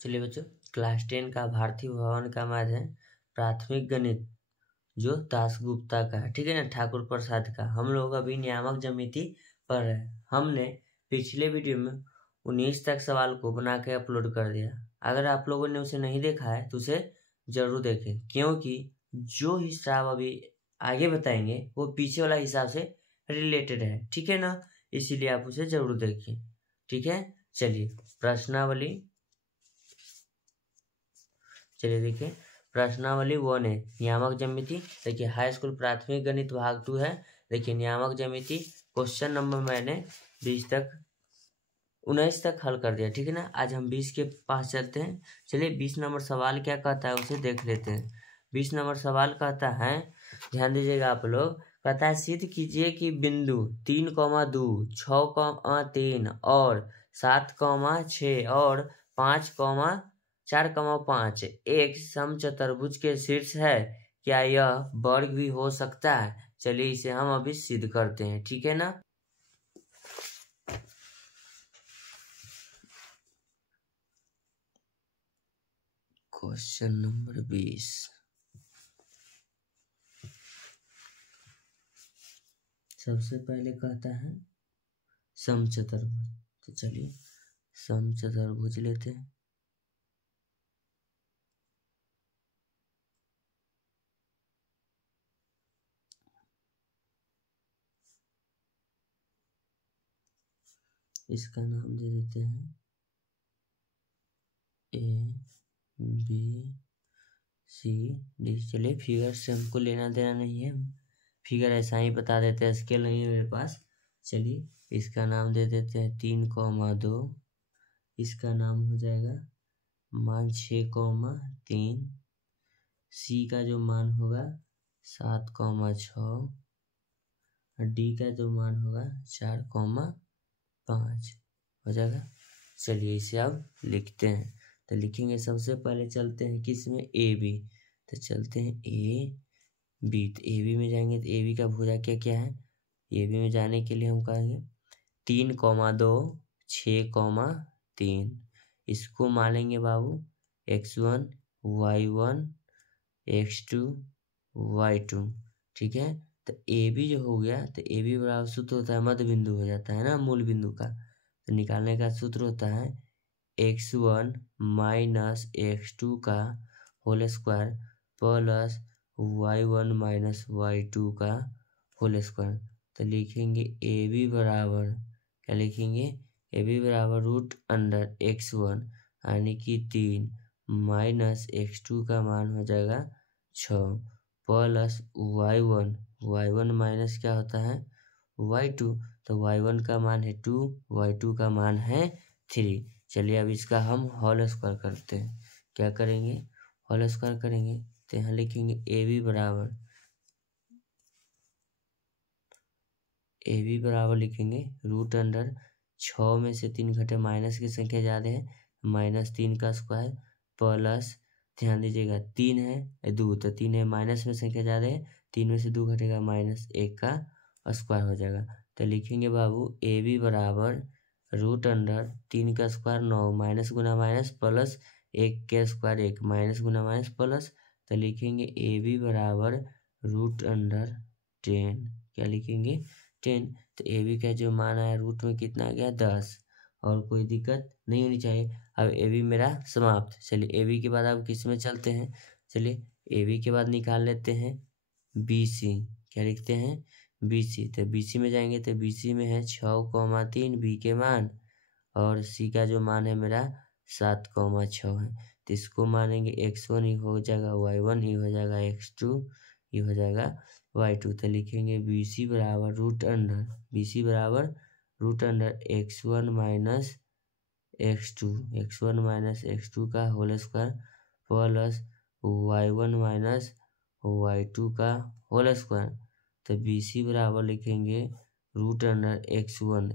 चलिए बच्चों, क्लास 10 का भारतीय भवन का मैथ है प्राथमिक गणित जो दासगुप्ता का है, ठीक है ना, ठाकुर प्रसाद का। हम लोग अभी नियामक ज्यामिति पढ़ रहे हैं। हमने पिछले वीडियो में 19 तक सवाल को बना के अपलोड कर दिया। अगर आप लोगों ने उसे नहीं देखा है तो उसे जरूर देखें, क्योंकि जो हिसाब अभी आगे बताएंगे वो पीछे वाला हिसाब से रिलेटेड है, ठीक है ना, इसीलिए आप उसे जरूर देखें, ठीक है। चलिए प्रश्नावली, चलिए देखिए प्रश्नावली 1 है नियामक ज्यामिति। देखिए हाई स्कूल प्राथमिक गणित भाग 2 है। देखिए नियामक ज्यामिति क्वेश्चन नंबर मैंने 19 तक हल कर दिया, ठीक है ना। आज हम 20 के पास चलते हैं। चलिए 20 नंबर सवाल क्या कहता है उसे देख लेते हैं। 20 नंबर सवाल कहता है, ध्यान दीजिएगा आप लोग, कहता है सिद्ध कीजिए कि बिंदु 3,2, 6,3 और 7,6 और 5,4,5 एक समचतुर्भुज के शीर्ष है। क्या यह वर्ग भी हो सकता है? चलिए इसे हम अभी सिद्ध करते हैं, ठीक है ना। क्वेश्चन नंबर 20, सबसे पहले कहता है समचतुर्भुज। तो चलिए समचतुर्भुज लेते हैं। इसका नाम दे देते हैं ए बी सी डी। चलिए फिगर से हमको लेना देना नहीं है, फिगर ऐसा ही बता देते हैं, स्केल नहीं है मेरे पास। चलिए इसका नाम दे देते हैं 3,2, इसका नाम हो जाएगा मान 6,3, सी का जो मान होगा 7,6, डी का जो मान होगा 4,5 हो जाएगा। चलिए इसे अब लिखते हैं। तो लिखेंगे, सबसे पहले चलते हैं किसमें, ए बी। तो चलते हैं ए बी। तो ए बी में जाएंगे तो ए बी का भुजा क्या क्या है। ए बी में जाने के लिए हम कहेंगे 3,2, 6,3, इसको मानेंगे बाबू x1 y1 x2 y2, ठीक है। तो ए बी जो हो गया, तो ए बी बराबर सूत्र होता है मध्य बिंदु हो जाता है ना, मूल बिंदु का। तो निकालने का सूत्र होता है x1 माइनस x2 का whole square plus y1 minus y2 का होल स्क्वायर। तो लिखेंगे ए बी बराबर, क्या लिखेंगे, ए बी बराबर रूट अंडर x1 यानी कि 3 माइनस x2 का मान हो जाएगा 6 प्लस y1 माइनस क्या होता है y2। तो y1 का मान है 2, y2 का मान है 3। चलिए अब इसका हम होल स्क्वायर करते हैं। क्या करेंगे, होल स्क्वायर करेंगे। तो यहाँ लिखेंगे ए बी बराबर लिखेंगे रूट अंडर 6 में से 3 घटे माइनस की संख्या ज़्यादा है, -3 का स्क्वायर प्लस, ध्यान दीजिएगा 3 है 2, तो 3 है, माइनस में संख्या ज़्यादा है, 3 में से 2 घटेगा -1 का स्क्वायर हो जाएगा। तो लिखेंगे बाबू ए बी बराबर रूट अंडर 3 का स्क्वायर 9, माइनस गुना माइनस प्लस 1 के स्क्वायर 1, माइनस गुना माइनस प्लस। तो लिखेंगे ए बी बराबर रूट अंडर 10, क्या लिखेंगे 10। तो ए बी का जो मान आया रूट में कितना आ गया 10, और कोई दिक्कत नहीं होनी चाहिए। अब ए बी मेरा समाप्त। चलिए ए बी के बाद अब किस में चलते हैं। चलिए ए बी के बाद निकाल लेते हैं बी सी। क्या लिखते हैं बी सी। तो बी सी में जाएंगे तो बी सी में है 6,3 बी के मान, और सी का जो मान है मेरा 7,6 है। तो इसको मानेंगे x1 ही हो जाएगा y1 ही हो जाएगा x2 ही हो जाएगा y2। तो लिखेंगे बी सी बराबर root under x1 minus x2 का whole square plus y1 minus y2 का होल स्क्वायर। तो बी सी बराबर लिखेंगे रूट अंडर x1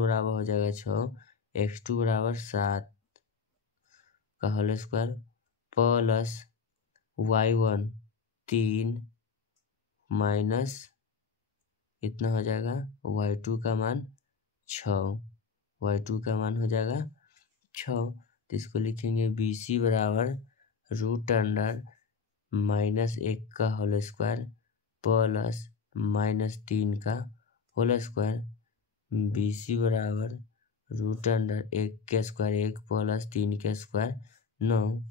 बराबर हो जाएगा 6, x2 बराबर 7 का whole square plus y1 3 minus कितना हो जाएगा y2 का मान 6, y2 का मान हो जाएगा 6। तो इसको लिखेंगे BC बराबर रूट अंडर -1 का होल स्क्वायर प्लस -3 का होल स्क्वायर। BC बराबर रूट अंडर 1 के स्क्वायर 1 प्लस 3 के स्क्वायर 9।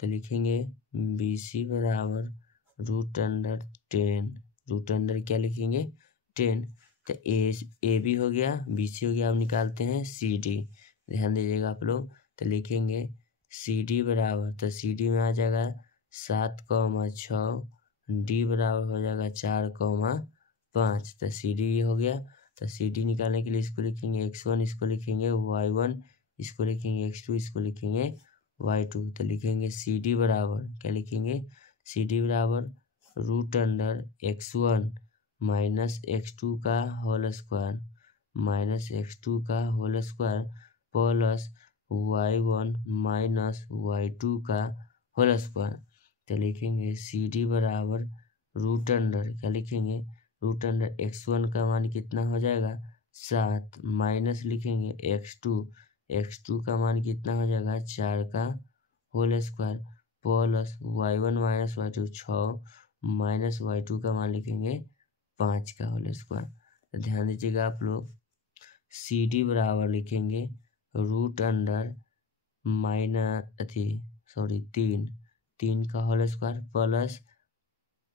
तो लिखेंगे BC बराबर रूट अंडर 10, रूट अंडर क्या लिखेंगे 10। तो ए भी हो गया, BC हो गया। अब निकालते हैं CD, ध्यान दीजिएगा आप लोग। तो लिखेंगे CD बराबर, तो CD में आ जाएगा 7,6, D बराबर हो जाएगा 4,5। तो CD हो गया। तो CD निकालने के लिए इसको लिखेंगे x1, इसको लिखेंगे y1, इसको लिखेंगे x2, इसको लिखेंगे y2। तो लिखेंगे CD बराबर क्या लिखेंगे CD बराबर root under x1 minus x2 का होल स्क्वायर माइनस x2 का whole square plus y1 minus y2 का होल स्क्वायर। तो लिखेंगे CD बराबर रूट अंडर क्या लिखेंगे रूट अंडर x1 का मान कितना हो जाएगा 7, माइनस लिखेंगे x2 का मान कितना हो जाएगा 4 का whole square plus y1 minus y2 6, minus y2 का मान लिखेंगे 5 का होल स्क्वायर। तो ध्यान दीजिएगा आप लोग, CD बराबर लिखेंगे रूट अंडर तीन का होल स्क्वायर प्लस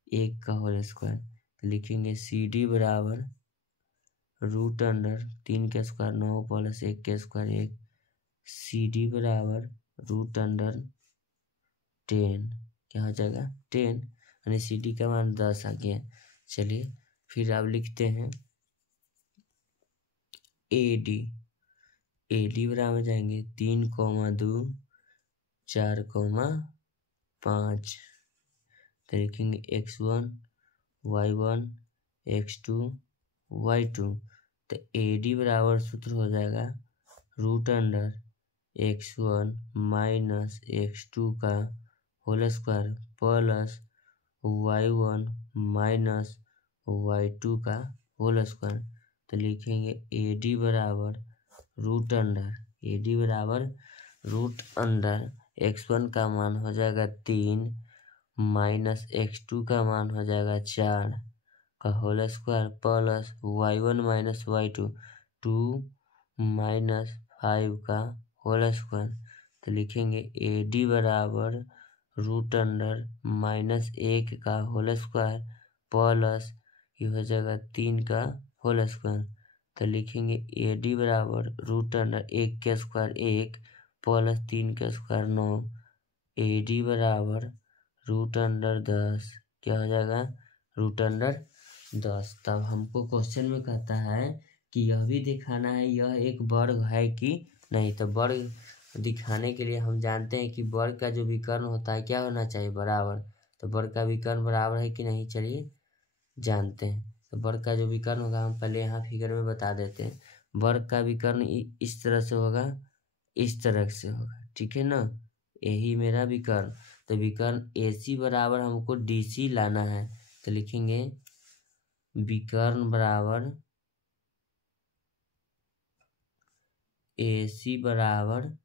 1 का होल स्क्वायर। तो लिखेंगे CD बराबर रूट अंडर 3 के स्क्वायर 9 प्लस 1 के स्क्वायर 1। CD बराबर रूट अंडर 10 क्या हो जाएगा 10, यानी CD का मान 10 आ गया। चलिए फिर आप लिखते हैं AD बराबर जाएंगे 3,2 4,5। तो लिखेंगे x1 y1 x2 y2। तो AD बराबर सूत्र हो जाएगा root under x1 minus x2 का whole square plus y1 minus y2 का होल स्क्वायर। तो लिखेंगे AD बराबर रूट अंडर x1 का मान हो जाएगा 3 माइनस x2 का मान हो जाएगा 4 का whole square plus y1 minus y2 2 minus 5 का होल स्क्वायर। तो लिखेंगे AD बराबर रूट अंडर -1 का होल स्क्वायर प्लस ये हो जाएगा 3 का होल स्क्वायर। तो लिखेंगे AD बराबर रूट अंडर 1 के स्क्वायर 1 प्लस 3 के स्क्वायर 9। AD बराबर रूट अंडर 10 क्या हो जाएगा रूट अंडर 10। तब हमको क्वेश्चन में कहता है कि यह भी दिखाना है यह एक वर्ग है कि नहीं। तो वर्ग दिखाने के लिए हम जानते हैं कि वर्ग का जो विकर्ण होता है क्या होना चाहिए बराबर। तो वर्ग का विकर्ण बराबर है कि नहीं, चलिए जानते हैं। तो वर्ग का जो विकर्ण होगा हम पहले यहाँ फिगर में बता देते हैं। वर्ग का विकर्ण इस तरह से होगा, इस तरह से होगा, ठीक है ना, यही मेरा विकर्ण। तो विकर्ण AC बराबर हमको DC लाना है। तो लिखेंगे विकर्ण बराबर AC बराबर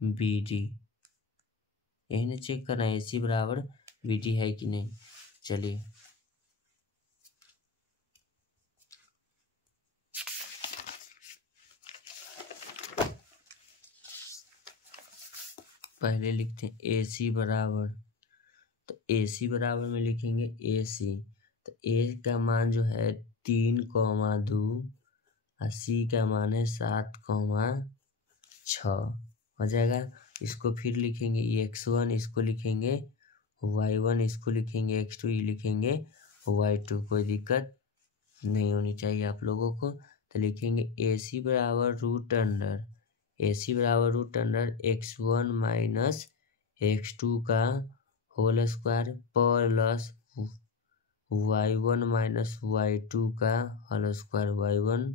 BD, यही ना चेक करना है AC बराबर BD है कि नहीं। चलिए पहले लिखते हैं AC बराबर, तो AC बराबर में लिखेंगे AC। तो A का मान जो है 3,2 और C का मान है 7,6 हो जाएगा। इसको फिर लिखेंगे x1, इसको लिखेंगे y1, इसको लिखेंगे x2, ये लिखेंगे y2। कोई दिक्कत नहीं होनी चाहिए आप लोगों को। तो लिखेंगे AC बराबर root under x1 minus x2 का whole square plus y1 minus y2 का whole square y1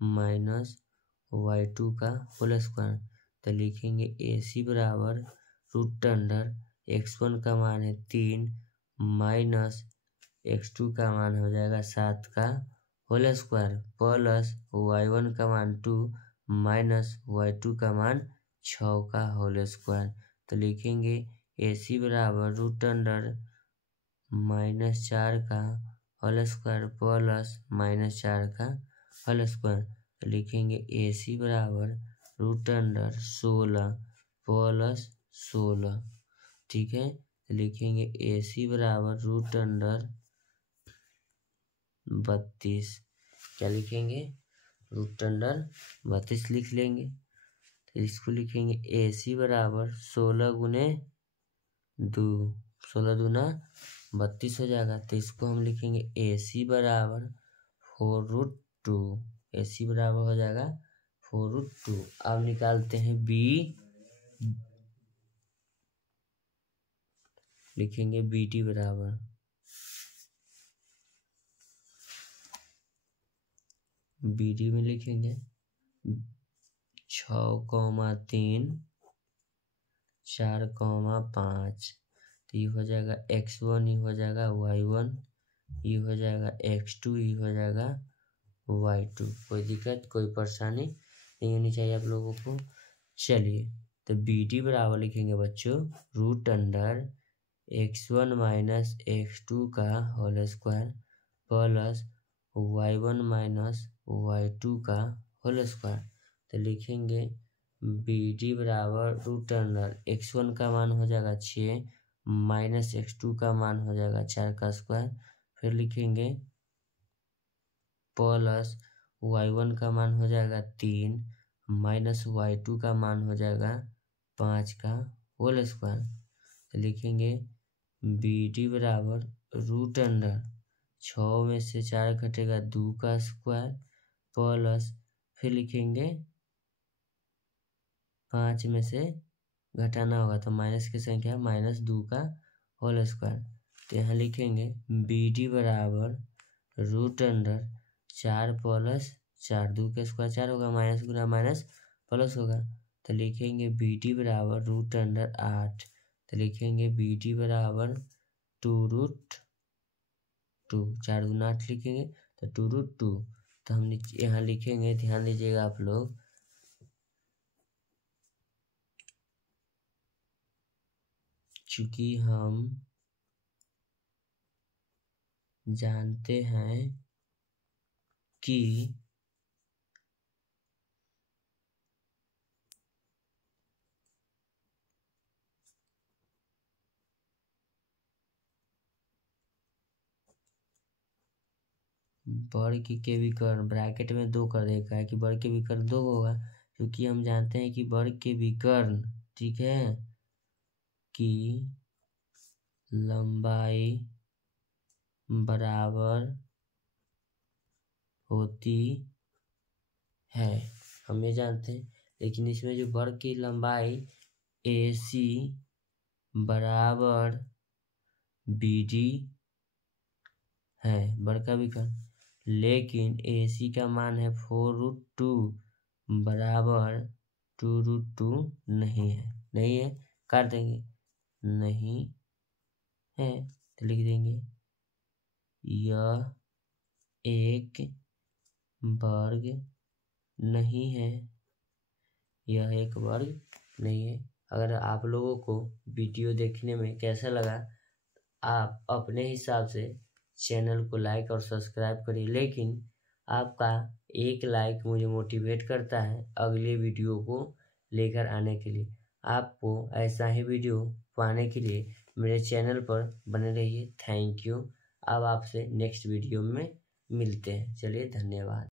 minus y2 का होल स्क्वायर। तो लिखेंगे AC बराबर रूट अंडर x1 का मान है 3 माइनस x2 का मान हो जाएगा 7 का होल स्क्वायर प्लस y1 का मान 2 माइनस y2 का मान 6 का होल स्क्वायर। तो लिखेंगे AC बराबर √4 का होल स्क्वायर प्लस -4 का होल स्क्वायर। तो लिखेंगे AC बराबर √16 प्लस 16। ठीक है, तो लिखेंगे AC बराबर √32। क्या लिखेंगे? √32 लिख लेंगे। तो इसको लिखेंगे AC बराबर 16 गुने 2, 16 दूना 32 हो जाएगा। तो इसको हम लिखेंगे AC बराबर 4√2। AC बराबर हो जाएगा 4√2। अब निकालते हैं B, लिखेंगे BD बराबर BD में लिखेंगे 6,3 4,5। तो ये हो जाएगा x1, ये हो जाएगा y1, ये हो जाएगा x2, ये हो जाएगा y2। कोई दिक्कत कोई परेशानी नहीं होनी चाहिए आप लोगों को। चलिए, तो BD बराबर लिखेंगे बच्चों √x1 माइनस x2 का whole square plus y1 minus y2 का होल स्क्वायर। तो लिखेंगे BD बराबर √x1 का मान हो जाएगा 6 माइनस x2 का मान हो जाएगा 4 का स्क्वायर। फिर लिखेंगे प्लस y1 का मान हो जाएगा 3 माइनस y2 का मान हो जाएगा 5 का होल स्क्वायर। तो लिखेंगे BD बराबर √6 में से 4 घटेगा 2 का स्क्वायर प्लस फिर लिखेंगे 5 में से घटाना होगा तो माइनस की संख्या -2 का होल स्क्वायर। तो यहाँ लिखेंगे BD बराबर √4 प्लस 4, 2 का स्क्वायर 4 होगा, माइनस गुना माइनस प्लस होगा। तो लिखेंगे BD बराबर √8। तो लिखेंगे BD बराबर 2√2, 4 दूना 8 लिखेंगे तो 2√2। तो हम यहाँ लिखेंगे, ध्यान दीजिएगा आप लोग, चूंकि हम जानते हैं कि वर्ग के विकर्ण ब्रैकेट में 2 कर देगा है कि वर्ग के विकर्ण 2 होगा, क्योंकि हम जानते हैं कि वर्ग के विकर्ण, ठीक है, की लंबाई बराबर होती है, हम ये जानते हैं। लेकिन इसमें जो वर्ग की लंबाई AC बराबर BD है, वर्ग का विकर्ण, लेकिन AC का मान है 4√2 बराबर 2√2 नहीं है, कर देंगे नहीं है। तो लिख देंगे यह एक वर्ग नहीं है, यह एक वर्ग नहीं है। अगर आप लोगों को वीडियो देखने में कैसा लगा, आप अपने हिसाब से चैनल को लाइक और सब्सक्राइब करिए, लेकिन आपका एक लाइक मुझे मोटिवेट करता है अगले वीडियो को लेकर आने के लिए। आपको ऐसा ही वीडियो पाने के लिए मेरे चैनल पर बने रहिए। Thank you. अब आपसे नेक्स्ट वीडियो में मिलते हैं। चलिए, धन्यवाद।